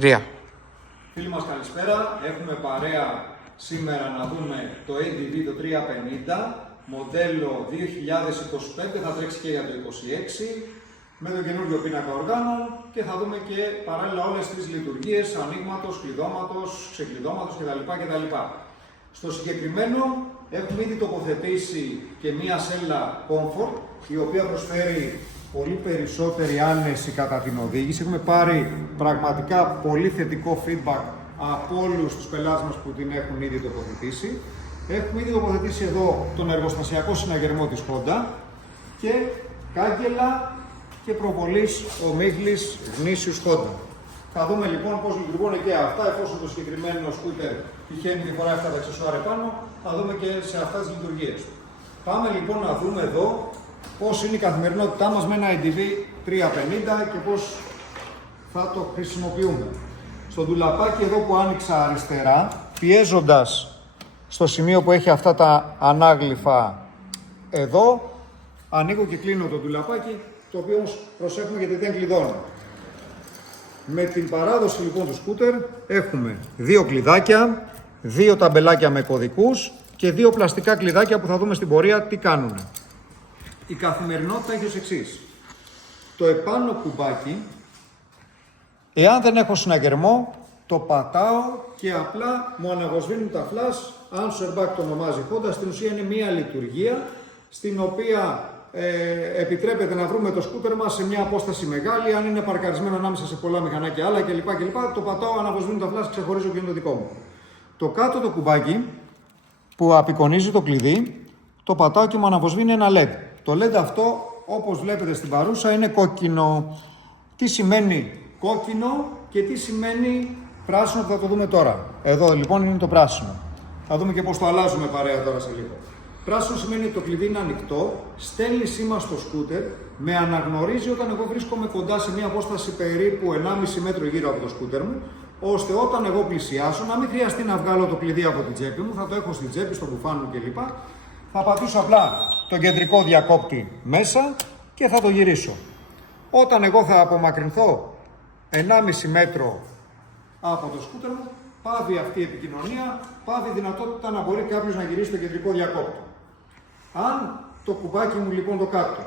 3. Φίλοι μας καλησπέρα, έχουμε παρέα σήμερα να δούμε το ADV το 350, μοντέλο 2025, θα τρέξει και για το 2026, με τον καινούριο πίνακα οργάνων και θα δούμε και παράλληλα όλες τις λειτουργίες ανοίγματος, κλειδώματος, ξεκλειδώματος κτλ. Στο συγκεκριμένο έχουμε ήδη τοποθετήσει και μία σέλα Comfort, η οποία προσφέρει πολύ περισσότερη άνεση κατά την οδήγηση. Έχουμε πάρει πραγματικά πολύ θετικό feedback από όλους τους πελάτες μας που την έχουν ήδη τοποθετήσει. Έχουμε ήδη τοποθετήσει εδώ τον εργοστασιακό συναγερμό της Honda και κάγκελα και προβολής ομίχλης γνήσιους Honda. Θα δούμε λοιπόν πώς λειτουργούν και αυτά, εφόσον το συγκεκριμένο σκούτερ τυχαίνει και φοράει αυτά τα αξεσουάρ επάνω, θα δούμε και σε αυτές τις λειτουργίες. Πάμε λοιπόν να δούμε εδώ πώς είναι η καθημερινότητά μας με ένα ADV 350 και πώς θα το χρησιμοποιούμε. Στο ντουλαπάκι εδώ που άνοιξα αριστερά, πιέζοντας στο σημείο που έχει αυτά τα ανάγλυφα εδώ, ανοίγω και κλείνω το ντουλαπάκι, το οποίο όμως προσέχουμε γιατί δεν κλειδώνω. Με την παράδοση λοιπόν του σκούτερ έχουμε δύο κλειδάκια, δύο ταμπελάκια με κωδικούς και δύο πλαστικά κλειδάκια που θα δούμε στην πορεία τι κάνουν. Η καθημερινότητα έχει ως εξής. Το επάνω κουμπάκι, εάν δεν έχω συναγερμό, το πατάω και απλά μου αναγοσβήνουν τα flash. Answer back το ονομάζει Honda. Στην ουσία είναι μία λειτουργία στην οποία επιτρέπεται να βρούμε το σκούτερ μας σε μια απόσταση μεγάλη. Αν είναι παρκαρισμένο ανάμεσα σε πολλά μηχανάκια άλλα κλπ. Το πατάω, αναγοσβήνουν τα flash, ξεχωρίζω και είναι το δικό μου. Το κάτω το κουμπάκι που απεικονίζει το κλειδί, το πατάω και μου αναβοσβήνει ένα LED. Το LED αυτό, όπως βλέπετε στην παρούσα, είναι κόκκινο. Τι σημαίνει κόκκινο και τι σημαίνει πράσινο που θα το δούμε τώρα. Εδώ λοιπόν είναι το πράσινο. Θα δούμε και πώς το αλλάζουμε παρέα τώρα σε λίγο. Πράσινο σημαίνει ότι το κλειδί είναι ανοιχτό, στέλνει σήμα στο σκούτερ, με αναγνωρίζει όταν εγώ βρίσκομαι κοντά σε μια απόσταση περίπου 1,5 μέτρο γύρω από το σκούτερ μου, ώστε όταν εγώ πλησιάσω να μην χρειαστεί να βγάλω το κλειδί από την τσέπη μου, θα το έχω στην τσέπη, στο μπουφάν μου κλπ. Θα πατήσω απλά τον κεντρικό διακόπτη μέσα και θα το γυρίσω. Όταν εγώ θα απομακρυνθώ 1,5 μέτρο από το σκούτερ μου, πάβει αυτή η επικοινωνία, πάβει η δυνατότητα να μπορεί κάποιος να γυρίσει το κεντρικό διακόπτη. Αν το κουμπάκι μου λοιπόν το κάτω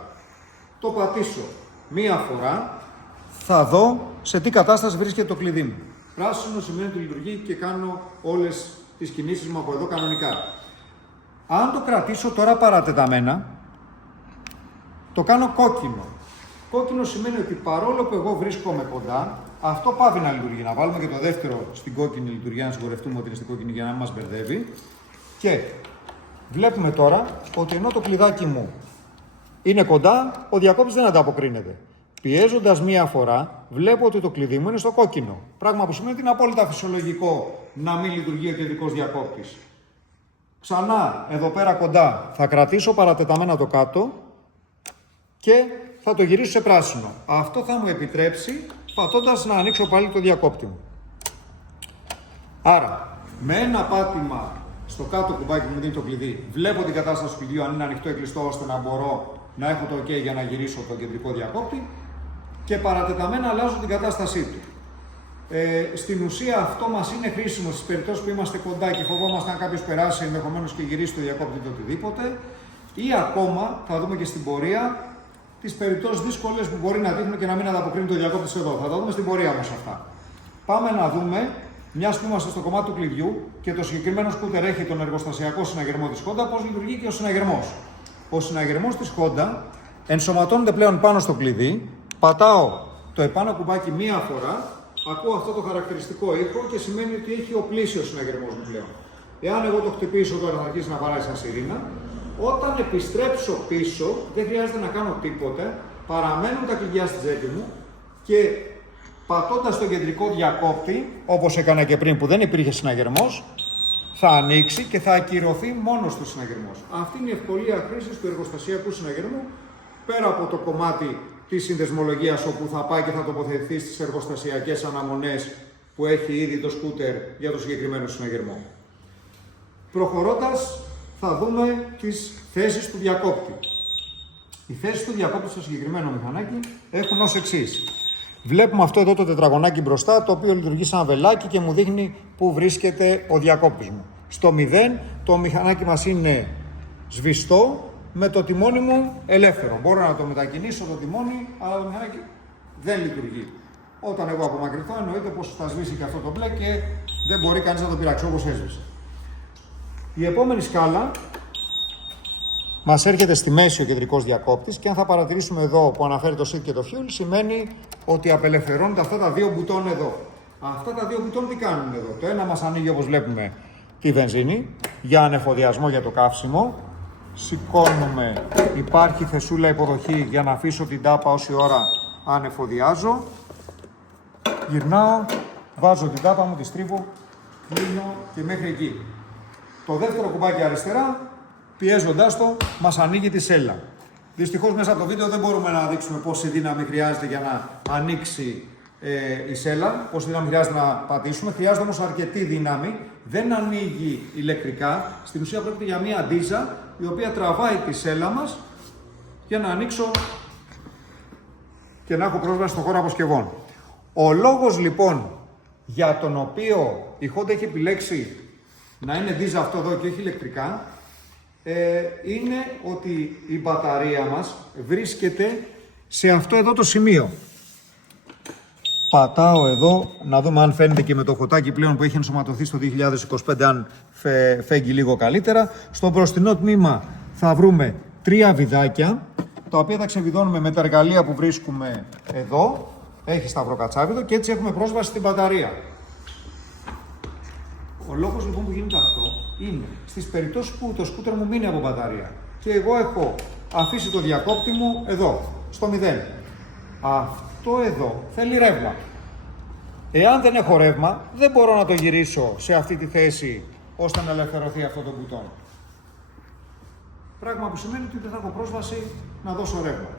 το πατήσω μία φορά, θα δω σε τι κατάσταση βρίσκεται το κλειδί μου. Πράσινο σημαίνει ότι λειτουργεί και κάνω όλες τις κινήσεις μου από εδώ κανονικά. Αν το κρατήσω τώρα παρατεταμένα, το κάνω κόκκινο. Κόκκινο σημαίνει ότι παρόλο που εγώ βρίσκομαι κοντά, αυτό πάβει να λειτουργεί. Να βάλουμε και το δεύτερο στην κόκκινη λειτουργία, να σιγουρευτούμε ότι είναι στην κόκκινη για να μην μας μπερδεύει. Και βλέπουμε τώρα ότι ενώ το κλειδάκι μου είναι κοντά, ο διακόπτης δεν ανταποκρίνεται. Πιέζοντας μία φορά, βλέπω ότι το κλειδί μου είναι στο κόκκινο. Πράγμα που σημαίνει ότι είναι απόλυτα φυσιολογικό να μην λειτουργεί ο κεντρικός διακόπτης. Ξανά εδώ πέρα κοντά θα κρατήσω παρατεταμένα το κάτω και θα το γυρίσω σε πράσινο. Αυτό θα μου επιτρέψει πατώντας να ανοίξω πάλι το διακόπτη μου. Άρα με ένα πάτημα στο κάτω κουμπάκι που μου δίνει το κλειδί, βλέπω την κατάσταση του κλειδιού αν είναι ανοιχτό ή κλειστό, ώστε να μπορώ να έχω το OK για να γυρίσω το κεντρικό διακόπτη και παρατεταμένα αλλάζω την κατάστασή του. Στην ουσία αυτό μας είναι χρήσιμο στις περιπτώσεις που είμαστε κοντά και φοβόμαστε αν κάποιος περάσει ενδεχομένως και γυρίσει το διακόπτη ή το οτιδήποτε, ή ακόμα θα δούμε και στην πορεία τις περιπτώσεις δύσκολες που μπορεί να δείχνουν και να μην ανταποκρίνει το διακόπτης εδώ. Θα τα δούμε στην πορεία όμως αυτά. Πάμε να δούμε, μιας που είμαστε στο κομμάτι του κλειδιού και το συγκεκριμένο σκούτερ έχει τον εργοστασιακό συναγερμό της Honda, πώς λειτουργεί και ο συναγερμός. Ο συναγερμός της Honda ενσωματώνεται πλέον πάνω στο κλειδί, πατάω το επάνω κουμπάκι μία φορά, ακούω αυτό το χαρακτηριστικό ήχο και σημαίνει ότι έχει οπλίσει ο συναγερμός μου πλέον. Εάν εγώ το χτυπήσω τώρα θα αρχίσει να παράει σαν σιρήνα. Όταν επιστρέψω πίσω, δεν χρειάζεται να κάνω τίποτε, παραμένουν τα κλειδιά στην τσέπη μου και πατώντας τον κεντρικό διακόπτη, όπως έκανα και πριν που δεν υπήρχε συναγερμός, θα ανοίξει και θα ακυρωθεί μόνος του συναγερμός. Αυτή είναι η ευκολία χρήσης του εργοστασιακού συναγερμού, πέρα από το κομμάτι της συνδεσμολογίας όπου θα πάει και θα τοποθετηθεί στις εργοστασιακές αναμονές που έχει ήδη το σκούτερ για το συγκεκριμένο συναγερμό. Προχωρώντας, θα δούμε τις θέσεις του διακόπτη. Οι θέσεις του διακόπτη στο συγκεκριμένο μηχανάκι έχουν ως εξής. Βλέπουμε αυτό εδώ το τετραγωνάκι μπροστά, το οποίο λειτουργεί σαν βελάκι και μου δείχνει πού βρίσκεται ο διακόπτης μου. Στο 0 το μηχανάκι μας είναι σβηστό, με το τιμόνι μου ελεύθερο. Μπορώ να το μετακινήσω το τιμόνι, αλλά το μηχανάκι δεν λειτουργεί. Όταν εγώ απομακρυνθώ, εννοείται πως θα σβήσει και αυτό το μπλε και δεν μπορεί κανείς να το πειράξει όπως έσβησε. Η επόμενη σκάλα μας έρχεται στη μέση ο κεντρικός διακόπτης και αν θα παρατηρήσουμε εδώ που αναφέρει το seat και το fuel, σημαίνει ότι απελευθερώνονται αυτά τα δύο μπουτόν εδώ. Αυτά τα δύο μπουτόν τι κάνουν εδώ? Το ένα μας ανοίγει, όπως βλέπουμε, τη βενζίνη για ανεφοδιασμό για το καύσιμο. Σηκώνουμε, υπάρχει θεσούλα υποδοχή για να αφήσω την τάπα όση ώρα ανεφοδιάζω. Γυρνάω, βάζω την τάπα μου, τη στρίβω, κλείνω και μέχρι εκεί. Το δεύτερο κουμπάκι αριστερά, πιέζοντάς το, μας ανοίγει τη σέλα. Δυστυχώς μέσα από το βίντεο δεν μπορούμε να δείξουμε πόση δύναμη χρειάζεται για να ανοίξει η σέλα, πόση δύναμη χρειάζεται να πατήσουμε. Χρειάζεται όμως αρκετή δύναμη, δεν ανοίγει ηλεκτρικά. Στην ουσία πρόκειται για μία ντίζα η οποία τραβάει τη σέλα μας για να ανοίξω και να έχω πρόσβαση στον χώρο αποσκευών. Ο λόγος λοιπόν για τον οποίο η Honda έχει επιλέξει να είναι ντίζα αυτό εδώ και όχι ηλεκτρικά είναι ότι η μπαταρία μας βρίσκεται σε αυτό εδώ το σημείο. Πατάω εδώ, να δούμε αν φαίνεται και με το φωτάκι πλέον που έχει ενσωματωθεί στο 2025, αν φέγγει λίγο καλύτερα. Στο μπροστινό τμήμα θα βρούμε 3 βιδάκια, τα οποία θα ξεβιδώνουμε με τα εργαλεία που βρίσκουμε εδώ. Έχει σταυροκατσάβιδο και έτσι έχουμε πρόσβαση στην μπαταρία. Ο λόγος λοιπόν που γίνεται αυτό είναι στις περιπτώσεις που το σκούτερ μου μείνει από μπαταρία και εγώ έχω αφήσει το διακόπτη μου εδώ, στο 0. Αυτό εδώ θέλει ρεύμα. Εάν δεν έχω ρεύμα, δεν μπορώ να το γυρίσω σε αυτή τη θέση ώστε να ελευθερωθεί αυτό το μπουτόν. Πράγμα που σημαίνει ότι δεν θα έχω πρόσβαση να δώσω ρεύμα.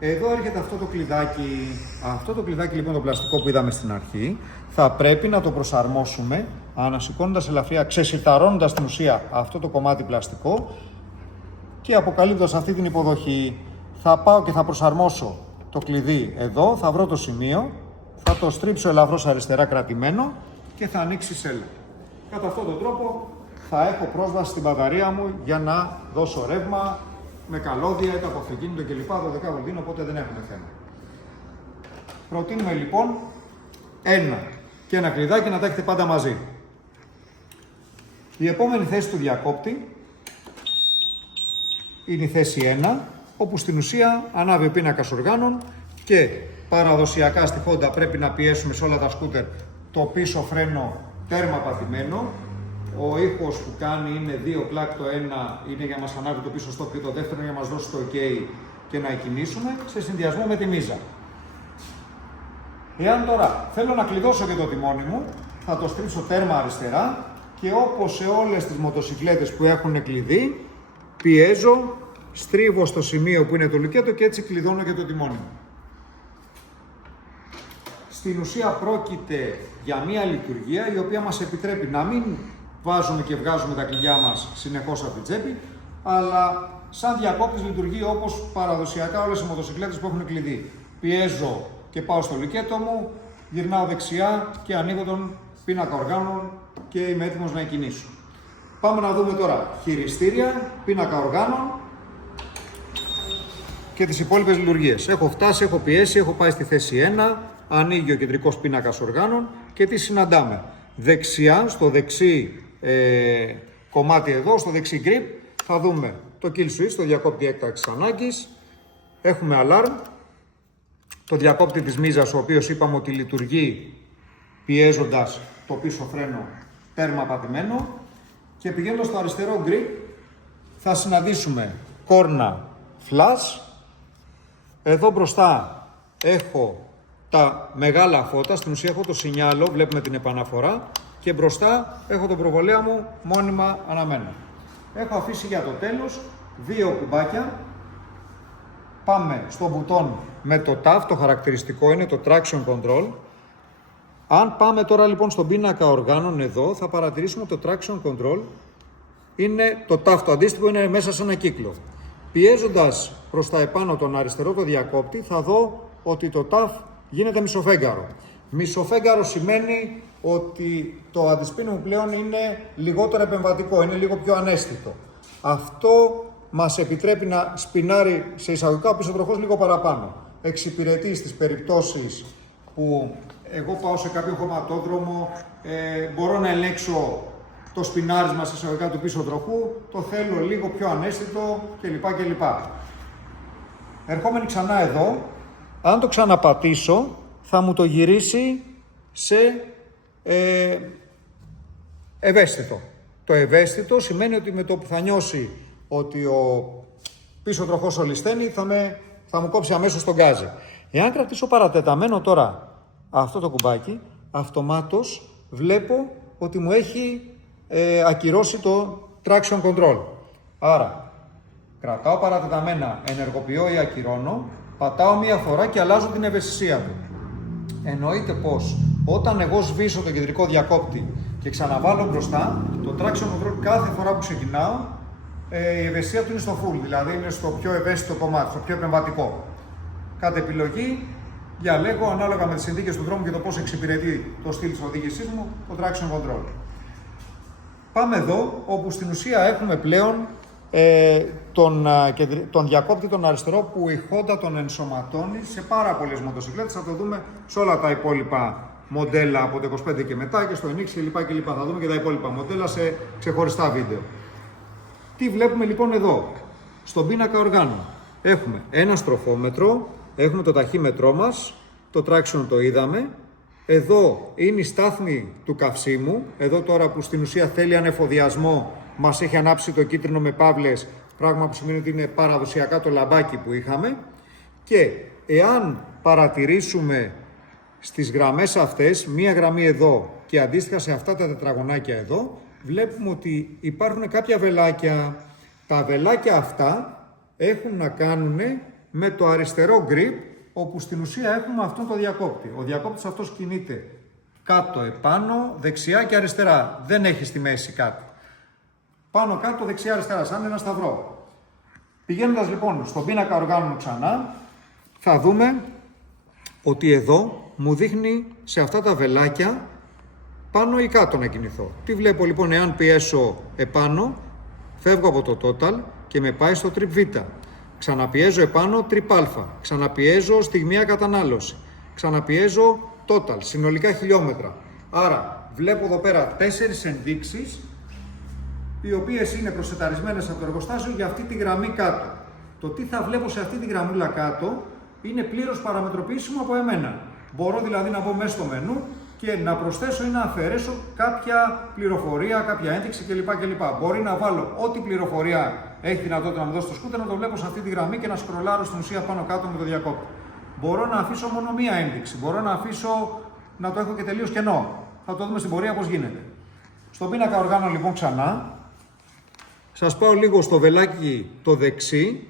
Εδώ έρχεται αυτό το κλειδάκι. Αυτό το κλειδάκι λοιπόν το πλαστικό που είδαμε στην αρχή θα πρέπει να το προσαρμόσουμε ανασηκώνοντας ελαφριά, ξεσυρταρώνοντας στην ουσία αυτό το κομμάτι πλαστικό και αποκαλύπτοντας αυτή την υποδοχή. Θα πάω και θα προσαρμόσω το κλειδί εδώ, θα βρω το σημείο, θα το στρίψω ελαφρώς αριστερά κρατημένο και θα ανοίξει η σέλα. Κατά αυτόν τον τρόπο θα έχω πρόσβαση στην μπαταρία μου για να δώσω ρεύμα με καλώδια είτε από αυτοκίνητο κλπ. 12 βολτίνο, οπότε δεν έχουμε θέμα. Προτείνουμε λοιπόν ένα κλειδάκι να τα έχετε πάντα μαζί. Η επόμενη θέση του διακόπτη είναι η θέση 1, όπου στην ουσία ανάβει ο πίνακας οργάνων και παραδοσιακά στη Honda πρέπει να πιέσουμε σε όλα τα σκούτερ το πίσω φρένο τέρμα πατημένο. Ο ήχος που κάνει είναι 2 κλακ, το ένα είναι για να μας ανάβει το πίσω stop και το δεύτερο για να μας δώσει το OK και να εκκινήσουμε σε συνδυασμό με τη μίζα. Εάν τώρα θέλω να κλειδώσω και το τιμόνι μου, θα το στρίψω τέρμα αριστερά και όπως σε όλες τις μοτοσυκλέτες που έχουν κλειδί, πιέζω, στρίβω στο σημείο που είναι το λουκέτο και έτσι κλειδώνω και το τιμόνι μου. Στην ουσία πρόκειται για μια λειτουργία η οποία μας επιτρέπει να μην βάζουμε και βγάζουμε τα κλειδιά μας συνεχώς από την τσέπη, αλλά σαν διακόπτης λειτουργεί όπως παραδοσιακά όλες οι μοτοσυκλέτες που έχουν κλειδί. Πιέζω και πάω στο λουκέτο μου, γυρνάω δεξιά και ανοίγω τον πίνακα οργάνων και είμαι έτοιμος να εκκινήσω. Πάμε να δούμε τώρα χειριστήρια, πίνακα οργάνων και τις υπόλοιπες λειτουργίες. Έχω φτάσει, έχω πιέσει, έχω πάει στη θέση 1, ανοίγει ο κεντρικός πίνακας οργάνων και τι συναντάμε. Δεξιά, στο δεξί κομμάτι εδώ, στο δεξί grip, θα δούμε το kill switch, το διακόπτη έκτακτης ανάγκης. Έχουμε alarm, το διακόπτη της μίζας, ο οποίος είπαμε ότι λειτουργεί πιέζοντας το πίσω φρένο τέρμα πατημένο. Και πηγαίνοντας στο αριστερό grip θα συναντήσουμε κόρνα flash. Εδώ μπροστά έχω τα μεγάλα φώτα, στην ουσία έχω το σινιάλο, βλέπουμε την επαναφορά και μπροστά έχω τον προβολέα μου μόνιμα αναμένο. Έχω αφήσει για το τέλος 2 κουμπάκια. Πάμε στο μπουτόν με το TAF, το χαρακτηριστικό είναι το Traction Control. Αν πάμε τώρα λοιπόν στον πίνακα οργάνων εδώ, θα παρατηρήσουμε το Traction Control είναι το TAF, το αντίστοιχο είναι μέσα σε ένα κύκλο. Πιέζοντας προς τα επάνω τον αριστερό το διακόπτη, θα δω ότι το TAF γίνεται μισοφέγγαρο. Μισοφέγγαρο σημαίνει ότι το αντισπίνι μου πλέον είναι λιγότερο επεμβατικό, είναι λίγο πιο αναίσθητο. Αυτό μας επιτρέπει να σπινάρει σε εισαγωγικά ο πίσω τροχός λίγο παραπάνω. Εξυπηρετεί στις περιπτώσεις που εγώ πάω σε κάποιο χωματόδρομο, μπορώ να ελέγξω το σπινάρισμα σε εισαγωγικά του πίσω τροχού, το θέλω λίγο πιο αναίσθητο κλπ. Ερχόμενοι ξανά εδώ, αν το ξαναπατήσω, θα μου το γυρίσει σε ευαίσθητο. Το ευαίσθητο σημαίνει ότι με το που θα νιώσει ότι ο πίσω τροχός ολισθαίνει, θα μου κόψει αμέσως τον γκάζι. Εάν κρατήσω παρατεταμένο τώρα αυτό το κουμπάκι, αυτομάτως βλέπω ότι μου έχει ακυρώσει το traction control. Άρα, κρατάω παρατεταμένα, ενεργοποιώ ή ακυρώνω, πατάω μία φορά και αλλάζω την ευαισθησία του. Εννοείται πως όταν εγώ σβήσω το κεντρικό διακόπτη και ξαναβάλω μπροστά, το traction control κάθε φορά που ξεκινάω, η ευαισθησία του είναι στο full, δηλαδή είναι στο πιο ευαίσθητο κομμάτι, στο πιο επεμβατικό. Κατ' επιλογή, διαλέγω ανάλογα με τις συνθήκες του δρόμου και το πώς εξυπηρετεί το στυλ της οδήγησής μου, το traction control. Πάμε εδώ, όπου στην ουσία έχουμε πλέον τον διακόπτη τον αριστερό που η Honda τον ενσωματώνει σε πάρα πολλές μοτοσυκλέτες. Θα το δούμε σε όλα τα υπόλοιπα μοντέλα από το 25 και μετά και στο NX κλπ. Θα δούμε και τα υπόλοιπα μοντέλα σε ξεχωριστά βίντεο. Τι βλέπουμε λοιπόν εδώ? Στον πίνακα οργάνων έχουμε ένα στροφόμετρο, έχουμε το ταχύμετρό μας, το traction το είδαμε. Εδώ είναι η στάθμη του καυσίμου, εδώ τώρα που στην ουσία θέλει ανεφοδιασμό, μας έχει ανάψει το κίτρινο με παύλες, πράγμα που σημαίνει ότι είναι παραδοσιακά το λαμπάκι που είχαμε. Και εάν παρατηρήσουμε στις γραμμές αυτές, μία γραμμή εδώ και αντίστοιχα σε αυτά τα τετραγωνάκια εδώ, βλέπουμε ότι υπάρχουν κάποια βελάκια. Τα βελάκια αυτά έχουν να κάνουν με το αριστερό grip, όπου στην ουσία έχουμε αυτόν το διακόπτη. Ο διακόπτης αυτός κινείται κάτω, επάνω, δεξιά και αριστερά. Δεν έχει στη μέση κάτι. Πάνω κάτω, δεξιά, αριστερά, σαν ένα σταυρό. Πηγαίνοντας λοιπόν στον πίνακα οργάνων ξανά, θα δούμε ότι εδώ μου δείχνει σε αυτά τα βελάκια πάνω ή κάτω να κινηθώ. Τι βλέπω λοιπόν? Εάν πιέσω επάνω, φεύγω από το total και με πάει στο trip β. Ξαναπιέζω επάνω, trip α. Ξαναπιέζω στιγμία κατανάλωση. Ξαναπιέζω total, συνολικά χιλιόμετρα. Άρα βλέπω εδώ πέρα 4 ενδείξεις, οι οποίες είναι προσεταρισμένες από το εργοστάσιο για αυτή τη γραμμή κάτω. Το τι θα βλέπω σε αυτή τη γραμμούλα κάτω είναι πλήρως παραμετροποιήσιμο από εμένα. Μπορώ δηλαδή να μπω μέσα στο μενού και να προσθέσω ή να αφαιρέσω κάποια πληροφορία, κάποια ένδειξη κλπ. Μπορεί να βάλω ό,τι πληροφορία έχει δυνατότητα να μου δώσει το σκούτερ, να το βλέπω σε αυτή τη γραμμή και να σκρολάρω στην ουσία πάνω κάτω με το διακόπτη. Μπορώ να αφήσω μόνο μία ένδειξη, μπορώ να αφήσω να το έχω και τελείως κενό. Θα το δούμε στην πορεία πώς γίνεται. Στον πίνακα οργάνων λοιπόν ξανά, σας πάω λίγο στο βελάκι το δεξί,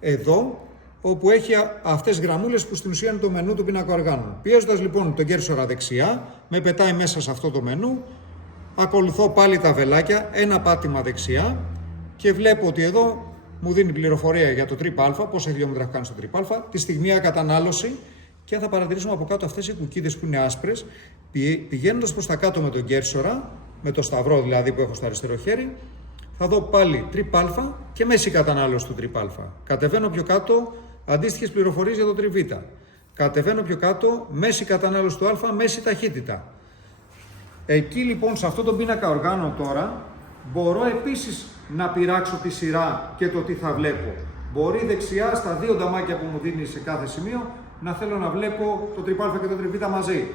εδώ, όπου έχει αυτές γραμμούλες που στην ουσία είναι το μενού του πίνακα οργάνων. Πιέζοντας λοιπόν τον κέρσορα δεξιά, με πετάει μέσα σε αυτό το μενού, ακολουθώ πάλι τα βελάκια, ένα πάτημα δεξιά και βλέπω ότι εδώ μου δίνει πληροφορία για το τρίπ α, πόσα χιλιόμετρα έχω κάνει στο τρίπ α, τη στιγμία κατανάλωση και αν θα παρατηρήσουμε από κάτω αυτές οι κουκίδες που είναι άσπρες, πηγαίνοντας προς τα κάτω με τον κέρσορα, με το σταυρό δηλαδή που έχω στο αριστερό χέρι, θα δω πάλι τρίπ α και μέση κατανάλωση του τρίπ α. Κατεβαίνω πιο κάτω, αντίστοιχες πληροφορίες για το τρίπ β. Κατεβαίνω πιο κάτω, μέση κατανάλωση του α, μέση ταχύτητα. Εκεί λοιπόν σε αυτό το πίνακα οργάνων τώρα, μπορώ επίσης να πειράξω τη σειρά και το τι θα βλέπω. Μπορεί δεξιά στα δύο νταμάκια που μου δίνει σε κάθε σημείο να θέλω να βλέπω το τρίπ α και το τρίπ β μαζί.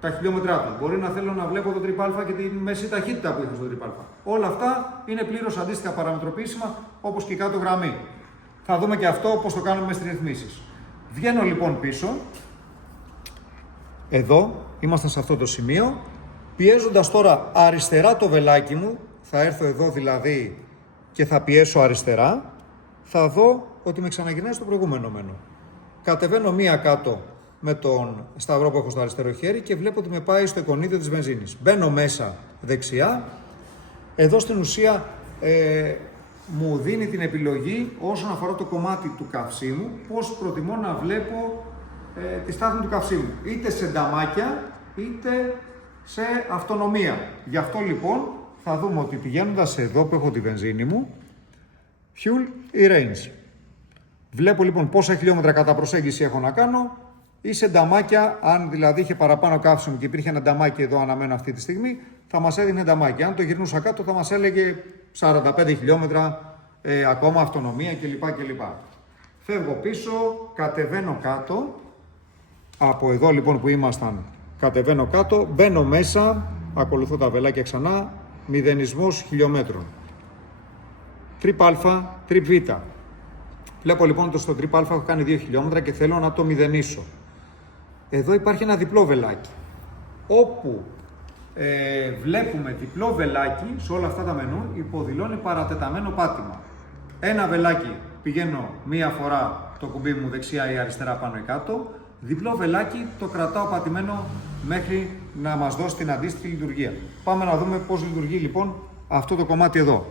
Τα χιλιόμετρά του. Μπορεί να θέλω να βλέπω το τρίπ α και τη μέση ταχύτητα που είχα στο τρίπ α. Όλα αυτά είναι πλήρως αντίστοιχα παραμετροποιήσιμα όπως και κάτω γραμμή. Θα δούμε και αυτό πώς το κάνουμε στις ρυθμίσεις. Βγαίνω λοιπόν πίσω. Εδώ είμαστε σε αυτό το σημείο. Πιέζοντας τώρα αριστερά το βελάκι μου, θα έρθω εδώ δηλαδή και θα πιέσω αριστερά, θα δω ότι με ξαναγυρνάει στο προηγούμενο μενού. Κατεβαίνω μία κάτω με τον σταυρό που έχω στο αριστερό χέρι και βλέπω ότι με πάει στο εικονίδιο της βενζίνης. Μπαίνω μέσα δεξιά. Εδώ στην ουσία μου δίνει την επιλογή όσον αφορά το κομμάτι του καυσίμου, πώς προτιμώ να βλέπω τη στάθμη του καυσίμου, είτε σε νταμάκια είτε σε αυτονομία. Γι' αυτό λοιπόν θα δούμε ότι πηγαίνοντας εδώ που έχω τη βενζίνη μου, fuel ή range. Βλέπω λοιπόν πόσα χιλιόμετρα κατά προσέγγιση έχω να κάνω, ή σε νταμάκια, αν δηλαδή είχε παραπάνω καύσιμο και υπήρχε ένα νταμάκι εδώ αναμένο αυτή τη στιγμή, θα μας έδινε νταμάκι. Αν το γυρνούσα κάτω θα μας έλεγε 45 χιλιόμετρα ακόμα αυτονομία κλπ. Φεύγω πίσω, κατεβαίνω κάτω, από εδώ λοιπόν που ήμασταν κατεβαίνω κάτω, μπαίνω μέσα, ακολουθώ τα βελάκια ξανά, μηδενισμός χιλιόμετρων. Τρίπ α, τρίπ β. Βλέπω λοιπόν ότι στο τρίπ α έχω κάνει 2 χιλιόμετρα και θέλω να το μηδενίσω. Εδώ υπάρχει ένα διπλό βελάκι. Όπου βλέπουμε διπλό βελάκι, σε όλα αυτά τα μενού υποδηλώνει παρατεταμένο πάτημα. Ένα βελάκι πηγαίνω μία φορά το κουμπί μου δεξιά ή αριστερά πάνω ή κάτω. Διπλό βελάκι το κρατάω πατημένο μέχρι να μας δώσει την αντίστοιχη λειτουργία. Πάμε να δούμε πώς λειτουργεί λοιπόν αυτό το κομμάτι εδώ.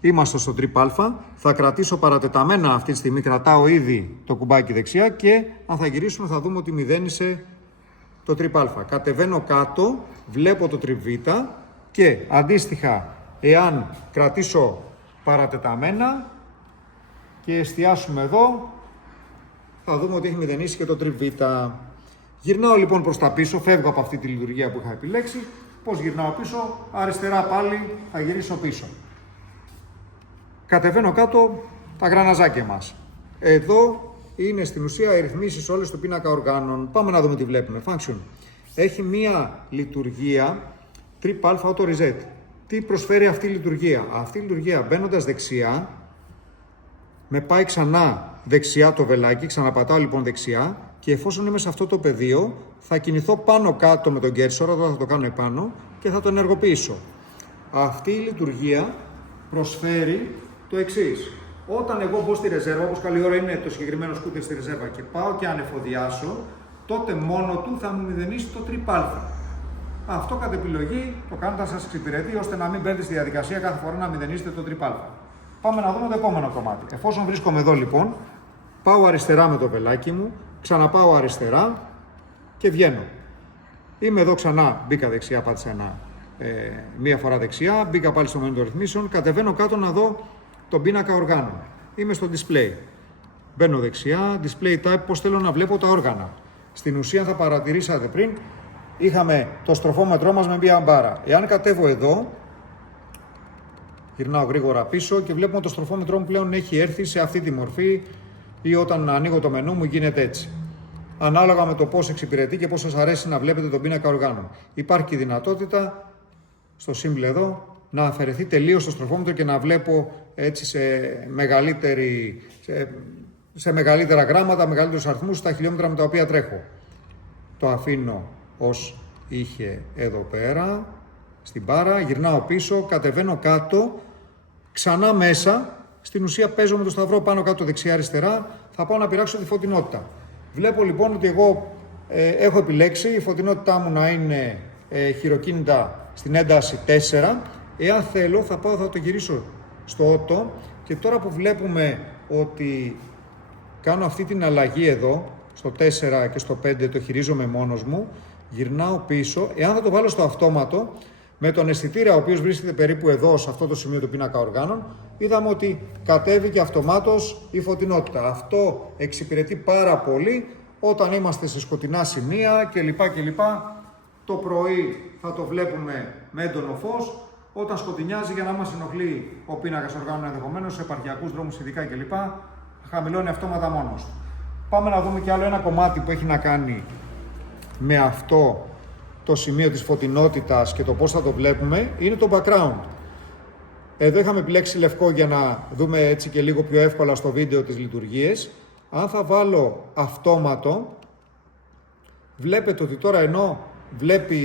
Είμαστε στο τρίπ α, θα κρατήσω παρατεταμένα αυτή τη στιγμή, κρατάω ήδη το κουμπάκι δεξιά και αν θα γυρίσουμε θα δούμε ότι μηδένισε το τρίπ α. Κατεβαίνω κάτω, βλέπω το τρίπ β και αντίστοιχα εάν κρατήσω παρατεταμένα και εστιάσουμε εδώ, θα δούμε ότι έχει μηδενίσει και το τρίπ β. Γυρνάω λοιπόν προς τα πίσω, φεύγω από αυτή τη λειτουργία που είχα επιλέξει. Πώς γυρνάω πίσω, αριστερά πάλι θα γυρίσω πίσω. Κατεβαίνω κάτω τα γραναζάκια μας. Εδώ είναι στην ουσία οι ρυθμίσεις όλες του πίνακα οργάνων. Πάμε να δούμε τι βλέπουμε. Function. Έχει μία λειτουργία τρίπ α auto reset. Τι προσφέρει αυτή η λειτουργία? Αυτή η λειτουργία μπαίνοντας δεξιά, με πάει ξανά δεξιά το βελάκι, ξαναπατάω λοιπόν δεξιά και εφόσον είμαι σε αυτό το πεδίο θα κινηθώ πάνω κάτω με τον cursor, εδώ θα το κάνω επάνω και θα το ενεργοποιήσω. Αυτή η λειτουργία προσφέρει το εξής. Όταν εγώ μπω στη ρεζέρβα, όπως καλή ώρα είναι το συγκεκριμένο σκούτερ στη ρεζέρβα και πάω και ανεφοδιάσω, τότε μόνο του θα μου μηδενίσει το τρίπ α. Αυτό κατ' επιλογή το κάνετε να σας εξυπηρετεί ώστε να μην μπαίνετε στη διαδικασία κάθε φορά να μηδενίσετε το τρίπ α. Πάμε να δούμε το επόμενο κομμάτι. Εφόσον βρίσκομαι εδώ λοιπόν, πάω αριστερά με το βελάκι μου, ξαναπάω αριστερά και βγαίνω. Είμαι εδώ ξανά, μπήκα δεξιά, πάτησα μία φορά δεξιά, μπήκα πάλι στο μενού των ρυθμίσεων, κατεβαίνω κάτω να δω τον πίνακα οργάνων. Είμαι στο display. Μπαίνω δεξιά, display type, πώς θέλω να βλέπω τα όργανα. Στην ουσία θα παρατηρήσατε πριν, είχαμε το στροφόμετρό μας με μία μπάρα. Εάν κατέβω εδώ, γυρνάω γρήγορα πίσω και βλέπουμε το στροφόμετρό μου πλέον έχει έρθει σε αυτή τη μορφή ή όταν ανοίγω το μενού μου γίνεται έτσι. Ανάλογα με το πώς εξυπηρετεί και πώς σας αρέσει να βλέπετε τον πίνακα οργάνων. Υπάρχει και η δυνατότητα στο σύμπλε εδώ να αφαιρεθεί τελείως το στροφόμετρο και να βλέπω έτσι σε μεγαλύτερα γράμματα, μεγαλύτερους αριθμούς τα χιλιόμετρα με τα οποία τρέχω. Το αφήνω ως είχε εδώ πέρα, στην μπάρα, γυρνάω πίσω, κατεβαίνω κάτω, ξανά μέσα, στην ουσία παίζω με το σταυρό πάνω κάτω δεξιά-αριστερά, θα πάω να πειράξω τη φωτεινότητα. Βλέπω λοιπόν ότι εγώ έχω επιλέξει η φωτεινότητά μου να είναι χειροκίνητα στην ένταση 4. Εάν θέλω θα το γυρίσω στο auto και τώρα που βλέπουμε ότι κάνω αυτή την αλλαγή εδώ, στο 4 και στο 5 το χειρίζομαι μόνος μου, γυρνάω πίσω, εάν θα το βάλω στο αυτόματο, με τον αισθητήρα ο οποίος βρίσκεται περίπου εδώ, σε αυτό το σημείο του πίνακα οργάνων, είδαμε ότι κατέβηκε αυτομάτως η φωτεινότητα. Αυτό εξυπηρετεί πάρα πολύ όταν είμαστε σε σκοτεινά σημεία κλπ. Το πρωί θα το βλέπουμε με έντονο φως, όταν σκοτεινιάζει για να μας ενοχλεί ο πίνακας οργάνων ενδεχομένως, σε επαρχιακούς δρόμους ειδικά κλπ. Χαμηλώνει αυτόματα μόνος. Πάμε να δούμε και άλλο ένα κομμάτι που έχει να κάνει με αυτό το σημείο της φωτεινότητας και το πώς θα το βλέπουμε, είναι το background. Εδώ είχαμε επιλέξει λευκό για να δούμε έτσι και λίγο πιο εύκολα στο βίντεο τις λειτουργίες. Αν θα βάλω αυτόματο, βλέπετε ότι τώρα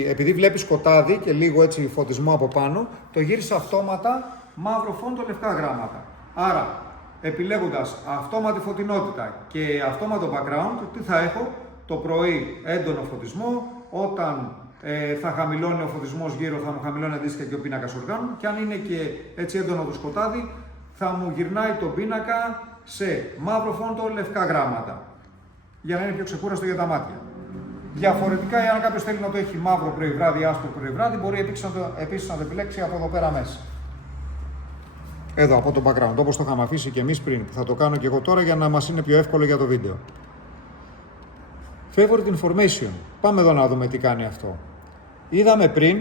επειδή βλέπει σκοτάδι και λίγο έτσι φωτισμό από πάνω, το γύρισε αυτόματα μαύρο φόντο λευκά γράμματα. Άρα, επιλέγοντας αυτόματη φωτεινότητα και αυτόματο background, τι θα έχω? Το πρωί έντονο φωτισμό, όταν θα χαμηλώνει ο φωτισμός γύρω, θα μου χαμηλώνει αντίστοιχα και ο πίνακας οργάνων, και αν είναι και έτσι έντονο το σκοτάδι, θα μου γυρνάει τον πίνακα σε μαύρο φόντο λευκά γράμματα. για να είναι πιο ξεκούραστο για τα μάτια. Διαφορετικά, αν κάποιος θέλει να το έχει μαύρο πρωί-βράδυ, άσπρο πρωί-βράδυ, μπορεί επίσης να το επιλέξει από εδώ πέρα μέσα. Εδώ, από το background, όπως το είχαμε αφήσει και εμείς πριν, που θα το κάνω και εγώ τώρα για να μας είναι πιο εύκολο για το βίντεο. Favorite information. Πάμε εδώ να δούμε τι κάνει αυτό. Είδαμε πριν,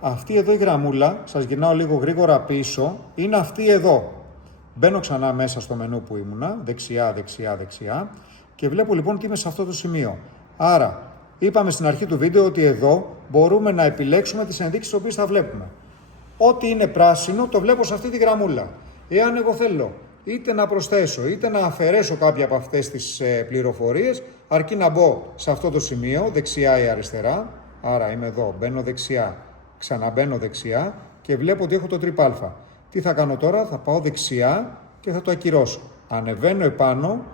αυτή εδώ η γραμμούλα, σας γυρνάω λίγο γρήγορα πίσω, είναι αυτή εδώ. Μπαίνω ξανά μέσα στο μενού που ήμουνα, δεξιά, δεξιά, δεξιά, και βλέπω λοιπόν ότι είμαι σε αυτό το σημείο. Άρα, είπαμε στην αρχή του βίντεο ότι εδώ μπορούμε να επιλέξουμε τις ενδείξεις τις οποίες θα βλέπουμε. Ό,τι είναι πράσινο το βλέπω σε αυτή τη γραμμούλα. Εάν εγώ θέλω είτε να προσθέσω είτε να αφαιρέσω κάποια από αυτές τις πληροφορίες, αρκεί να μπω σε αυτό το σημείο, δεξιά ή αριστερά. Άρα είμαι εδώ, μπαίνω δεξιά, ξαναμπαίνω δεξιά και βλέπω ότι έχω το τρίπ α. Τι θα κάνω τώρα, θα πάω δεξιά και θα το ακυρώσω. Ανεβαίνω επάνω,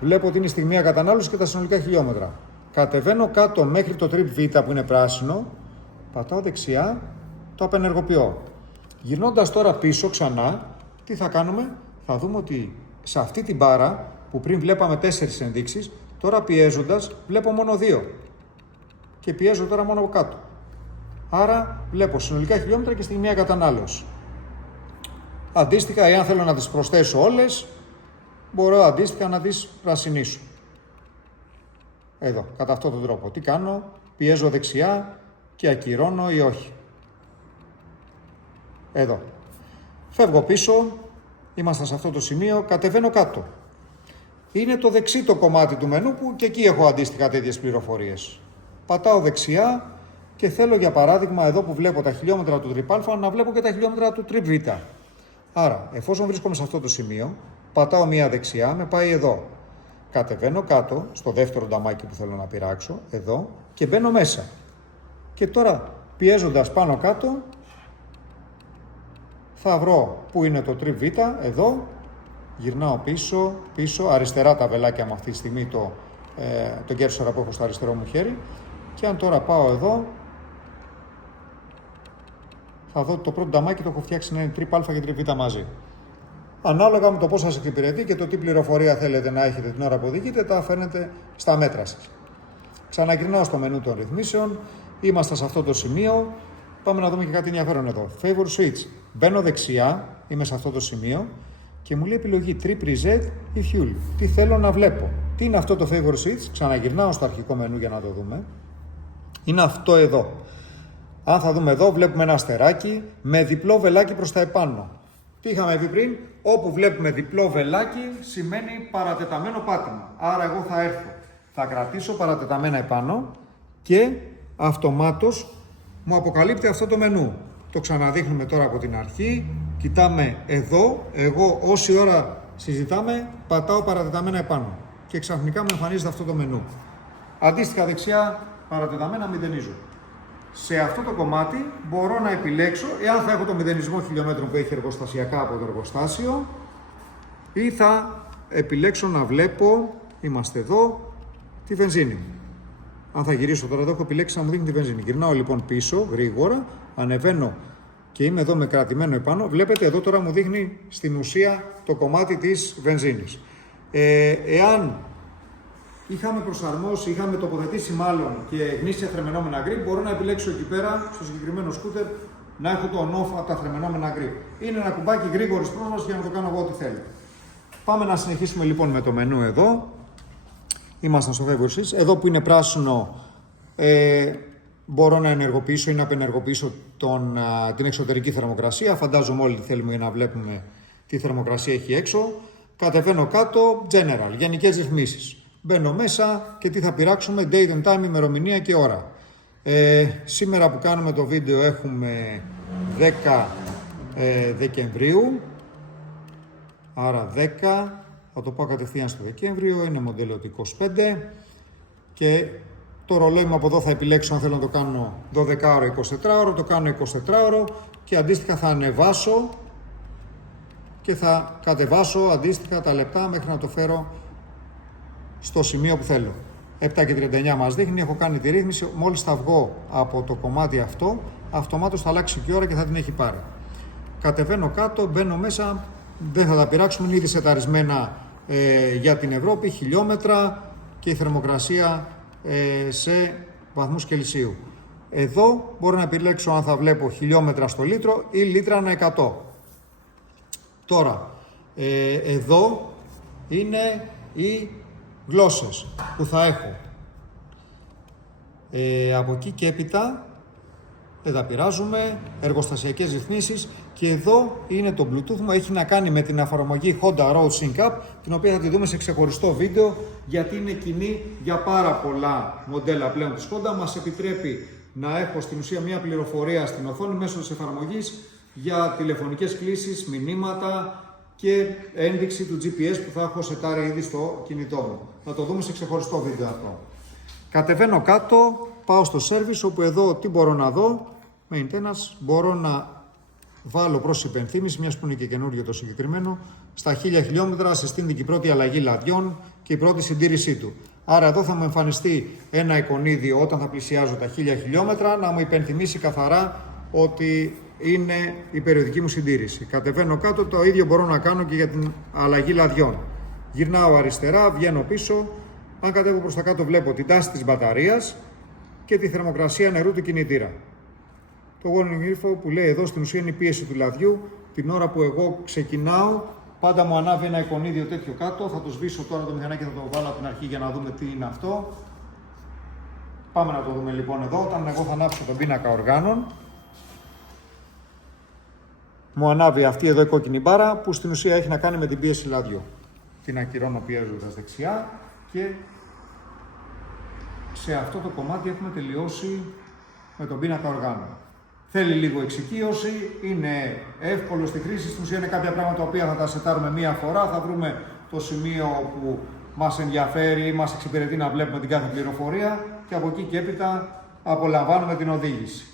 βλέπω ότι είναι η στιγμία κατανάλωση και τα συνολικά χιλιόμετρα. Κατεβαίνω κάτω μέχρι το τρίπ β που είναι πράσινο, πατάω δεξιά, το απενεργοποιώ. Γυρνώντας τώρα πίσω ξανά, τι θα κάνουμε, θα δούμε ότι σε αυτή την μπάρα που πριν βλέπαμε 4 ενδείξεις, τώρα πιέζοντας βλέπω μόνο 2 και πιέζω τώρα μόνο από κάτω. Άρα βλέπω συνολικά χιλιόμετρα και στιγμία κατανάλωση. Αντίστοιχα, εάν θέλω να τις προσθέσω όλες, μπορώ αντίστοιχα να τις πρασινίσω. Εδώ, κατά αυτόν τον τρόπο. Τι κάνω, πιέζω δεξιά και ακυρώνω ή όχι. Εδώ. Φεύγω πίσω, είμαστε σε αυτό το σημείο, κατεβαίνω κάτω. Είναι το δεξί το κομμάτι του μενού που και εκεί έχω αντίστοιχα τέτοιες πληροφορίες. Πατάω δεξιά και θέλω για παράδειγμα εδώ που βλέπω τα χιλιόμετρα του τρίπ α να βλέπω και τα χιλιόμετρα του τρίπ β. Άρα, εφόσον βρίσκομαι σε αυτό το σημείο, πατάω μία δεξιά, με πάει εδώ. Κατεβαίνω κάτω, στο δεύτερο νταμάκι που θέλω να πειράξω, εδώ, και μπαίνω μέσα. Και τώρα, πιέζοντας πάνω κάτω, θα βρω που είναι το τρίπ β, εδώ, γυρνάω πίσω, αριστερά τα βελάκια μου αυτή τη στιγμή, το κέρσορα που έχω στο αριστερό μου χέρι, και αν τώρα πάω εδώ, θα δω ότι το πρώτο νταμάκι το έχω φτιάξει να είναι τρίπ α και τρίπ β μαζί. Ανάλογα με το πώς σας εξυπηρετεί και το τι πληροφορία θέλετε να έχετε την ώρα που οδηγείτε, τα φέρνετε στα μέτρα σας. Ξαναγυρνάω στο μενού των ρυθμίσεων, είμαστε σε αυτό το σημείο. Πάμε να δούμε και κάτι ενδιαφέρον εδώ. Favor switch. Μπαίνω δεξιά, είμαι σε αυτό το σημείο και μου λέει επιλογή Trip Reset ή Fuel. Τι θέλω να βλέπω. Τι είναι αυτό το Favor switch. Ξαναγυρνάω στο αρχικό μενού για να το δούμε. Είναι αυτό εδώ. Αν θα δούμε εδώ, βλέπουμε ένα αστεράκι με διπλό βελάκι προς τα επάνω. Τι είχαμε πει πριν, όπου βλέπουμε διπλό βελάκι σημαίνει παρατεταμένο πάτημα. Άρα εγώ θα έρθω, θα κρατήσω παρατεταμένα επάνω και αυτομάτως μου αποκαλύπτει αυτό το μενού. Το ξαναδείχνουμε τώρα από την αρχή, κοιτάμε εδώ, εγώ όση ώρα συζητάμε πατάω παρατεταμένα επάνω και ξαφνικά μου εμφανίζεται αυτό το μενού. Αντίστοιχα δεξιά παρατεταμένα μηδενίζω. Σε αυτό το κομμάτι μπορώ να επιλέξω εάν θα έχω το μηδενισμό χιλιόμετρων που έχει εργοστασιακά από το εργοστάσιο ή θα επιλέξω να βλέπω, είμαστε εδώ, τη βενζίνη μου. Αν θα γυρίσω τώρα εδώ, έχω επιλέξει να μου δείχνει τη βενζίνη. Γυρνάω λοιπόν πίσω γρήγορα, ανεβαίνω και είμαι εδώ με κρατημένο επάνω. Βλέπετε εδώ τώρα μου δείχνει στην ουσία το κομμάτι της βενζίνης. Εάν είχαμε προσαρμόσει, είχαμε τοποθετήσει μάλλον και γνήσια θρεμενόμενα grip, μπορώ να επιλέξω εκεί πέρα στο συγκεκριμένο σκούτερ να έχω το on-off από τα θρεμενόμενα grip. Είναι ένα κουμπάκι γρήγορης πρόσβασης για να το κάνω εγώ ό,τι θέλω. Πάμε να συνεχίσουμε λοιπόν με το μενού εδώ. Είμαστε στο Favor Switch. Εδώ που είναι πράσινο μπορώ να ενεργοποιήσω ή να απενεργοποιήσω την εξωτερική θερμοκρασία. Φαντάζομαι όλοι τι θέλουμε για να βλέπουμε τι θερμοκρασία έχει έξω. Κατεβαίνω κάτω, General, γενικές ρυθμίσεις. Μπαίνω μέσα και τι θα πειράξουμε, date and time, ημερομηνία και ώρα. Σήμερα που κάνουμε το βίντεο έχουμε 10 Δεκεμβρίου, άρα 10, θα το πάω κατευθείαν στο Δεκέμβριο, είναι μοντέλο του 25 και το ρολόι μου από εδώ θα επιλέξω αν θέλω να το κάνω 12ωρο, 24ωρο, το κάνω 24ωρο και αντίστοιχα θα ανεβάσω και θα κατεβάσω αντίστοιχα τα λεπτά μέχρι να το φέρω στο σημείο που θέλω. 7 και 39 μας δείχνει, έχω κάνει τη ρύθμιση, μόλις θα βγω από το κομμάτι αυτό, αυτομάτως θα αλλάξει και η ώρα και θα την έχει πάρει. Κατεβαίνω κάτω, μπαίνω μέσα, δεν θα τα πειράξουμε, είναι ήδη σεταρισμένα για την Ευρώπη, χιλιόμετρα, και η θερμοκρασία σε βαθμούς Κελσίου. Εδώ μπορώ να επιλέξω αν θα βλέπω χιλιόμετρα στο λίτρο ή λίτρα ανά 100. Τώρα, εδώ είναι οι γλώσσες που θα έχω. Από εκεί και έπειτα δεν τα πειράζουμε, εργοστασιακές ρυθμίσεις, και εδώ είναι το Bluetooth μου, έχει να κάνει με την εφαρμογή Honda Road Sync Up, την οποία θα τη δούμε σε ξεχωριστό βίντεο, γιατί είναι κοινή για πάρα πολλά μοντέλα πλέον της Honda. Μας επιτρέπει να έχω στην ουσία μια πληροφορία στην οθόνη μέσω της εφαρμογής για τηλεφωνικές κλήσεις, μηνύματα και ένδειξη του GPS που θα έχω σετάρει ήδη στο κινητό μου. Θα το δούμε σε ξεχωριστό βίντεο αυτό. Κατεβαίνω κάτω, πάω στο service, όπου εδώ τι μπορώ να δω, maintenance, μπορώ να βάλω προς υπενθύμηση, μιας που είναι και καινούριο το συγκεκριμένο, στα 1000 χιλιόμετρα συστήνεται και η πρώτη αλλαγή λαδιών και η πρώτη συντήρησή του. Άρα εδώ θα μου εμφανιστεί ένα εικονίδιο όταν θα πλησιάζω τα 1000 χιλιόμετρα, να μου υπενθυμίσει καθαρά ότι είναι η περιοδική μου συντήρηση. Κατεβαίνω κάτω, το ίδιο μπορώ να κάνω και για την αλλαγή λαδιών. Γυρνάω αριστερά, βγαίνω πίσω. Αν κατέβω προς τα κάτω βλέπω την τάση της μπαταρίας και τη θερμοκρασία νερού του κινητήρα. Το warning info που λέει εδώ στην ουσία είναι η πίεση του λαδιού. Την ώρα που εγώ ξεκινάω, πάντα μου ανάβει ένα εικονίδιο τέτοιο κάτω. Θα το σβήσω τώρα το μηχανάκι, θα το βάλω από την αρχή για να δούμε τι είναι αυτό. Πάμε να το δούμε λοιπόν εδώ. Όταν εγώ θα ανάψω τον πίνακα οργάνων, μου ανάβει αυτή εδώ η κόκκινη μπάρα που στην ουσία έχει να κάνει με την πίεση λαδιού. Την ακυρώνω πιέζοντας δεξιά και σε αυτό το κομμάτι έχουμε τελειώσει με τον πίνακα οργάνων. Θέλει λίγο εξοικείωση, είναι εύκολο στη χρήση, στην ουσία είναι κάποια πράγματα τα οποία θα τα σετάρουμε μία φορά, θα βρούμε το σημείο που μας ενδιαφέρει ή μας εξυπηρετεί να βλέπουμε την κάθε πληροφορία και από εκεί και έπειτα απολαμβάνουμε την οδήγηση.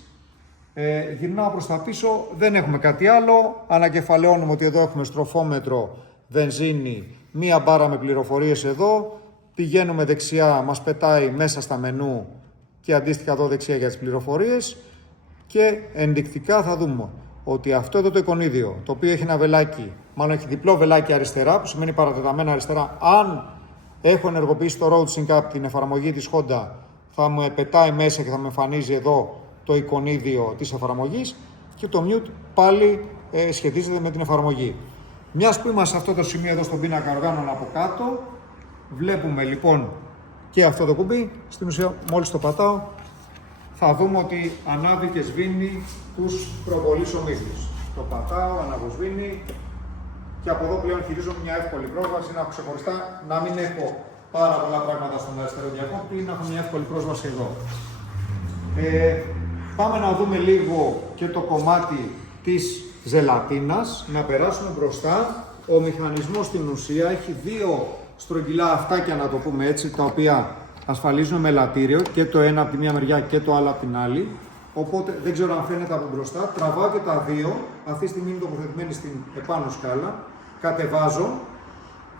Γυρνάω προς τα πίσω, δεν έχουμε κάτι άλλο, ανακεφαλαιώνουμε ότι εδώ έχουμε στροφόμετρο, βενζίνη, μία μπάρα με πληροφορίες εδώ, πηγαίνουμε δεξιά, μας πετάει μέσα στα μενού και αντίστοιχα εδώ δεξιά για τις πληροφορίες και ενδεικτικά θα δούμε ότι αυτό εδώ το εικονίδιο, το οποίο έχει ένα βελάκι, μάλλον έχει διπλό βελάκι αριστερά, που σημαίνει παρατεταμένα αριστερά, αν έχω ενεργοποιήσει το Road Sync Up, την εφαρμογή της Honda, θα μου πετάει μέσα και θα μου εμφανίζει εδώ το εικονίδιο της εφαρμογής, και το mute πάλι σχετίζεται με την εφαρμογή. Μιας που είμαστε σε αυτό το σημείο εδώ στον πίνακα οργάνων από κάτω, βλέπουμε λοιπόν και αυτό το κουμπί. Στην ουσία μόλις το πατάω θα δούμε ότι ανάβει και σβήνει τους προβολείς ομίλους. Το πατάω, αναβοσβήνει και από εδώ πλέον χειρίζομαι μια εύκολη πρόσβαση, να έχω ξεχωριστά, να μην έχω πάρα πολλά πράγματα στον αριστερό διακόπτη, να έχω μια εύκολη πρόσβαση εδώ. Πάμε να δούμε λίγο και το κομμάτι της ζελατίνας, να περάσουμε μπροστά. Ο μηχανισμός στην ουσία έχει δύο στρογγυλά αυτάκια, να το πούμε έτσι, τα οποία ασφαλίζουν με ελαττήριο, και το ένα από τη μία μεριά και το άλλο από την άλλη. Οπότε δεν ξέρω αν φαίνεται από μπροστά. Τραβάω και τα δύο, αυτή τη στιγμή είναι τοποθετημένοι στην επάνω σκάλα. Κατεβάζω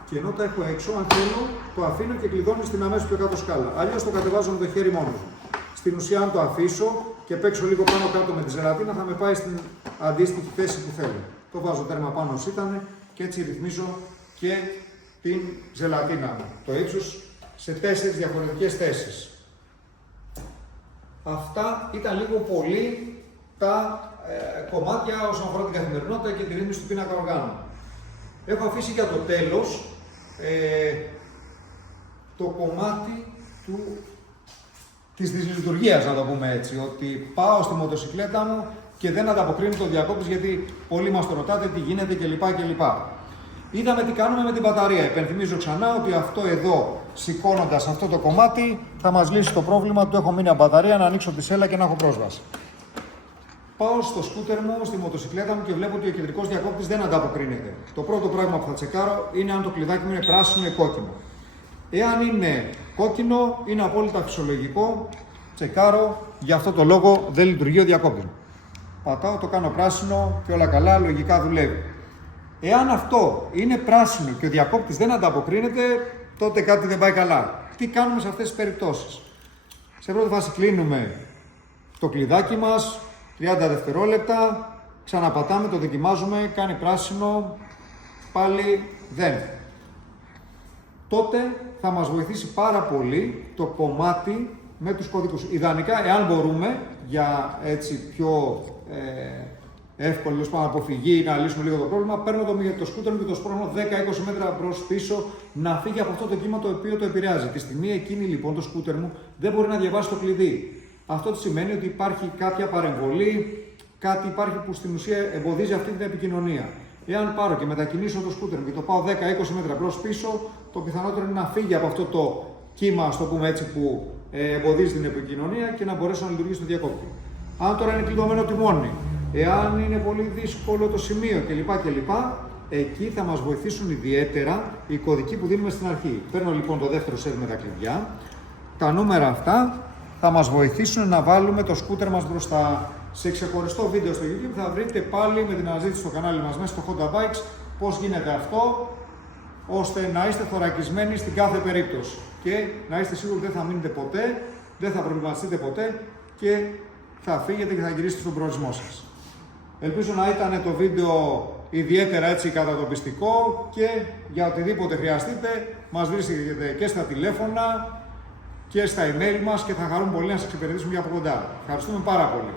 και ενώ τα έχω έξω, αν θέλω, το αφήνω και κλειδώνει στην αμέσως πιο κάτω σκάλα. Αλλιώς το κατεβάζω με το χέρι μόνο μου. Στην ουσία, αν το αφήσω και παίξω λίγο πάνω κάτω με τη ζελατίνα, θα με πάει στην αντίστοιχη θέση που θέλω. Το βάζω τέρμα πάνω όσο ήταν και έτσι ρυθμίζω και την ζελατίνα μου. Το ύψος σε 4 διαφορετικές θέσεις. Αυτά ήταν λίγο πολύ τα κομμάτια όσον αφορά την καθημερινότητα και τη ρύθμιση του πίνακα οργάνων. Έχω αφήσει για το τέλος το κομμάτι της δυσλειτουργίας, να το πούμε έτσι, ότι πάω στη μοτοσυκλέτα μου και δεν ανταποκρίνει το διακόπτης, γιατί πολλοί μας το ρωτάτε τι γίνεται κλπ. Είδαμε τι κάνουμε με την μπαταρία. Υπενθυμίζω ξανά ότι αυτό εδώ, σηκώνοντας αυτό το κομμάτι, θα μας λύσει το πρόβλημα του έχω μείνει μπαταρία, να ανοίξω τη σέλα και να έχω πρόσβαση. Πάω στο σκούτερ μου, στη μοτοσυκλέτα μου και βλέπω ότι ο κεντρικός διακόπτης δεν ανταποκρίνεται. Το πρώτο πράγμα που θα τσεκάρω είναι αν το κλειδάκι μου είναι πράσινο ή κόκκινο. Εάν είναι κόκκινο, είναι απόλυτα φυσιολογικό. Τσεκάρω, γι' αυτό το λόγο δεν λειτουργεί ο διακόπτης. Πατάω, το κάνω πράσινο και όλα καλά, λογικά δουλεύει. Εάν αυτό είναι πράσινο και ο διακόπτης δεν ανταποκρίνεται, τότε κάτι δεν πάει καλά. Τι κάνουμε σε αυτές τις περιπτώσεις? Σε πρώτη φάση κλείνουμε το κλειδάκι μας, 30 δευτερόλεπτα, ξαναπατάμε, το δοκιμάζουμε, κάνει πράσινο, πάλι δεν. τότε θα μας βοηθήσει πάρα πολύ το κομμάτι με τους κωδικούς. Ιδανικά, εάν μπορούμε, για έτσι πιο εύκολη αποφυγή, να λύσουμε λίγο το πρόβλημα, παίρνω το σκούτερ μου και το σπρώχνω 10-20 μέτρα μπρος πίσω να φύγει από αυτό το κύμα το οποίο το επηρεάζει. Τη στιγμή εκείνη λοιπόν το σκούτερ μου δεν μπορεί να διαβάσει το κλειδί. Αυτό τι σημαίνει ότι υπάρχει κάποια παρεμβολή, κάτι υπάρχει που στην ουσία εμποδίζει αυτή την επικοινωνία. Εάν πάρω και μετακινήσω το σκούτερ μου και το πάω 10-20 μέτρα μπρος πίσω, το πιθανότερο είναι να φύγει από αυτό το κύμα, ας το πούμε έτσι, που εμποδίζει την επικοινωνία και να μπορέσω να λειτουργήσει το διακόπτη. Αν τώρα είναι κλειδωμένο τιμόνι, εάν είναι πολύ δύσκολο το σημείο κλπ. Εκεί θα μας βοηθήσουν ιδιαίτερα οι κωδικοί που δίνουμε στην αρχή. Παίρνω λοιπόν το δεύτερο σετ με τα κλειδιά. Τα νούμερα αυτά θα μας βοηθήσουν να βάλουμε το σκούτερ μας μπροστά. Σε ξεχωριστό βίντεο στο YouTube θα βρείτε πάλι με την αναζήτηση στο κανάλι μας μέσα στο Honda Bikes πώς γίνεται αυτό, ώστε να είστε θωρακισμένοι στην κάθε περίπτωση. Και να είστε σίγουροι ότι δεν θα μείνετε ποτέ, δεν θα προβληματιστείτε ποτέ και θα φύγετε και θα γυρίσετε στον προορισμό σας. Ελπίζω να ήταν το βίντεο ιδιαίτερα έτσι κατατοπιστικό και για οτιδήποτε χρειαστείτε μας βρίσκετε και στα τηλέφωνα και στα email μας και θα χαρούμε πολύ να σας εξυπηρετήσουμε για από κοντά. Ευχαριστούμε πάρα πολύ.